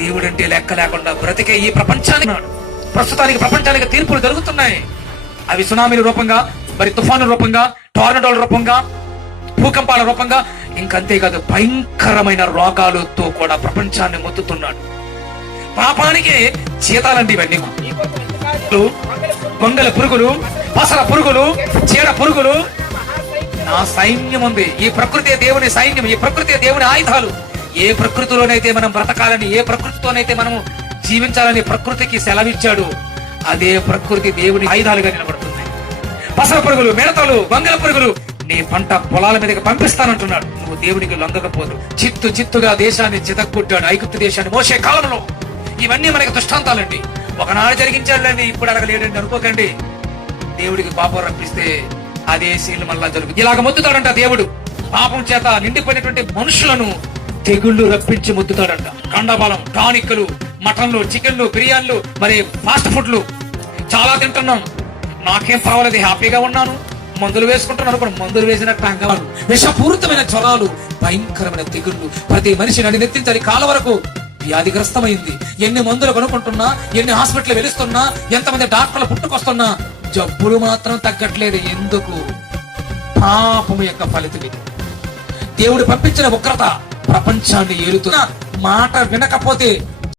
దేవుడంటే లెక్క లేకుండా బ్రతికే ఈ ప్రపంచానికి ప్రస్తుతానికి ప్రపంచానికి తీర్పులు జరుగుతున్నాయి. అవి సునామీల రూపంగా మరి తుఫాను రూపంగా టోర్నడోల రూపంగా భూకంపాల రూపంగా ఇంకంతేకాదు భయంకరమైన రోగాలతో కూడా ప్రపంచాన్ని మొత్తుతున్నాడు. పాపానికి చీతాలండి ఇవన్నీ గొంగల పురుగులు పసల పురుగులు చీడ పురుగులు. నా సైన్యం ఉంది. ఈ ప్రకృతి దేవుని సైన్యం ఈ ప్రకృతి దేవుని ఆయుధాలు. ఏ ప్రకృతిలోనైతే మనం బ్రతకాలని ఏ ప్రకృతితోనైతే మనం జీవించాలని ప్రకృతికి సెలవిచ్చాడు అదే ప్రకృతి దేవుని ఆయుధాలుగా నిలబడుతున్నాయి పసల పురుగులు మిడతలు వంగల పురుగులు నీ పంట పొలాల మీదకి పంపిస్తానంటున్నాడు. నువ్వు దేవుడికి లొంగకపోదు. చిత్తు చిత్తుగా దేశాన్ని చితక్కుట్టాడు ఐగుప్తు దేశాన్ని మోసే కాలంలో. ఇవన్నీ మనకి దృష్టాంతాలండి. ఒకనాడు జరిగించాడులేండి ఇప్పుడు అడగలేడండి అనుకోకండి. దేవుడికి పాపం రప్పిస్తే అదే సీలు మళ్ళా జరుగుతుంది ఇలాగ మొత్తుతాడంట దేవుడు. పాపం చేత నిండిపోయినటువంటి మనుషులను తెగుళ్ళు రప్పించి ముద్దుతాడంట. కండబలం టానిక్లు మటన్లు చికెన్లు బిర్యానీలు మరి ఫాస్ట్ ఫుడ్లు. చాలా తింటున్నాం. నాకేం పర్వాలేదు హ్యాపీగా ఉన్నాను. మందులు వేసుకుంటున్నాను కూడా మందులు వేసినట్టు అంగవాలు విషపూరితమైన జ్వరాలు భయంకరమైన తెగుళ్ళు. ప్రతి మనిషి నడి నెత్తించని కాల వరకు వ్యాధిగ్రస్తమైంది. ఎన్ని మందులు కొనుక్కుంటున్నా ఎన్ని హాస్పిటల్ వెలుస్తున్నా ఎంతమంది డాక్టర్లు పుట్టుకొస్తున్నా జబ్బులు మాత్రం తగ్గట్లేదు. ఎందుకు? పాపము యొక్క ఫలితం దేవుడు పంపించిన ఉగ్రత ప్రపంచాన్ని ఏలుతున్న మాట వినకపోతే